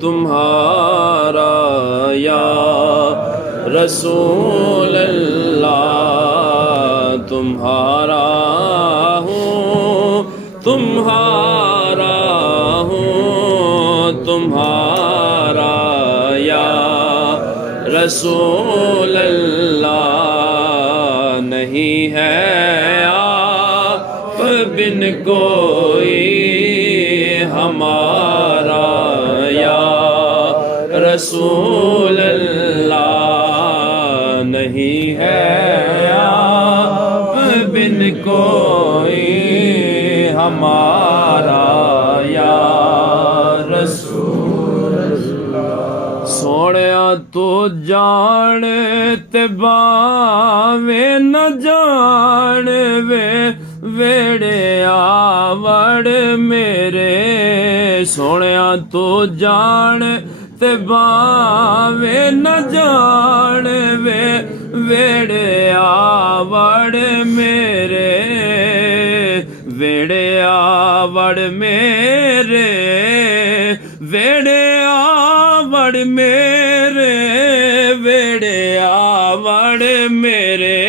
تمہارا یا رسول اللہ، تمہارا ہوں تمہارا ہوں تمہارا یا رسول اللہ، نہیں ہے آپ بن کوئی ہمارا یا رسول اللہ، نہیں ہے آپ بن کوئی ہمارا یا رسول اللہ۔ سوڑیا تو جان تے باویں نہ جان وے ویڑے آوڑ میرے، سوڑیا تو جان تے باویں نہ جان وے ویڑے آوڑ میرے، ویڑے آوڑ میرے، ویڑے آوڑ میرے، ویڑے آوڑ میرے،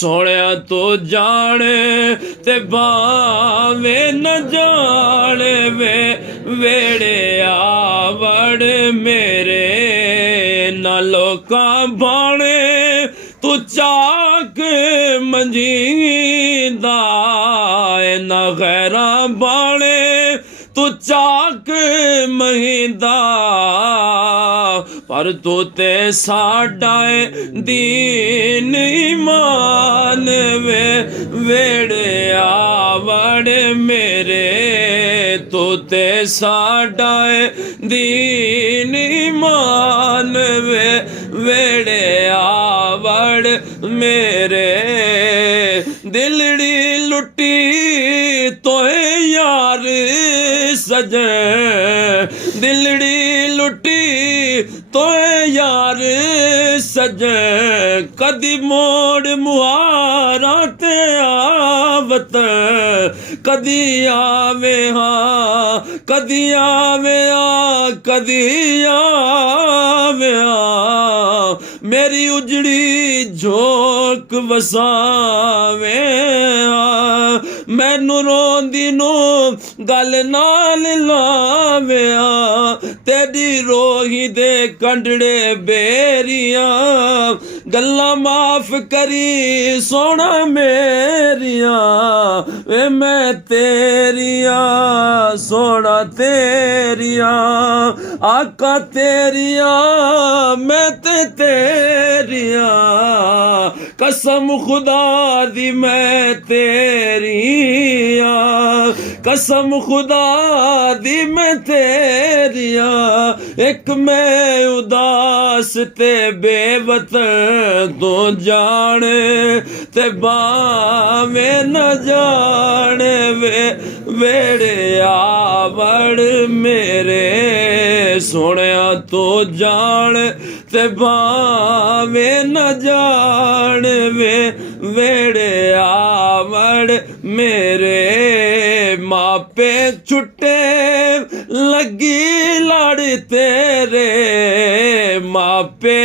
سوڑیا تو جان تے باویں نہ جان وے ویڑے آوڑ میرے، نہ لوکاں بانے تو چاک منجیندا، نہ غیراں بانے تو چاک مہیندا، پر تو تے ساڈا دین ایمان وے ویڑے آوڑ میرے، تو تے ساڈا دین ایمان وے ویڑے آوڑ میرے، دلڑی لٹی تو یار سجن، دلڑی لٹی تو یار سجن، کدی موڑ موارا تے آوت، کدی آوے ہاں کدی آوے آ کدی آوے آ، میری اجڑی جھوک وساوے آ، مینو روندی نو گل نال لاوے آ، تیری روہی دے کنڈڑے بیریاں، گلاں معاف کری سونا میریاں، وے میں تیریاں سونا تیریاں، آقا تیریاں میں تے تیریاں، قسم خدا دی میں تیریاں، قسم خدا دی میں تیریاں، ایک میں اداس تے بے وطن، تو جان تے باویں نہ جان وے ویڑے آوڑ میرے، سوڑیا تو جان تے باویں نہ جان وے ویڑے آوڑ میرے، ماپے چھٹے لگی لڑ تیرے، ماپے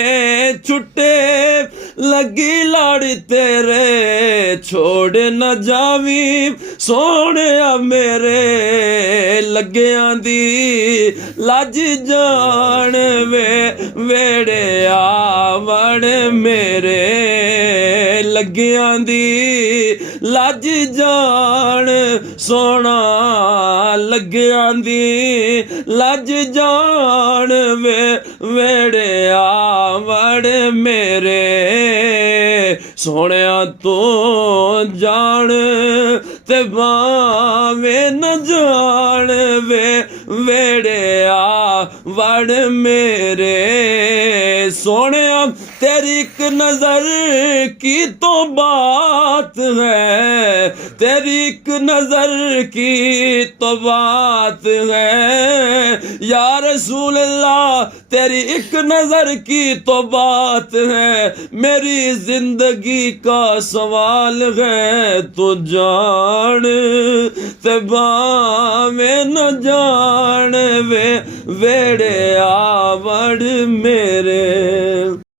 چھٹے لگی لڑ تیرے، چھوڑ نہ جاوی سونیا میرے، لگیاں دی لج جان وے ویڑے آوڑ میرے، لگیاں دی لج جان سونا، لگیاں دی لج جان وے ویڑے آوڑ میرے، سونیا تو جان تے باویں نہ جان وے ویڑے آوڑ میرے، سونیا تیری ایک نظر کی تو بات ہے، تیری ایک نظر کی تو بات ہے یا رسول اللہ، تیری ایک نظر کی تو بات ہے، میری زندگی کا سوال ہے، تو جان تے میں نہ جان وے ویڑے آوڑ میرے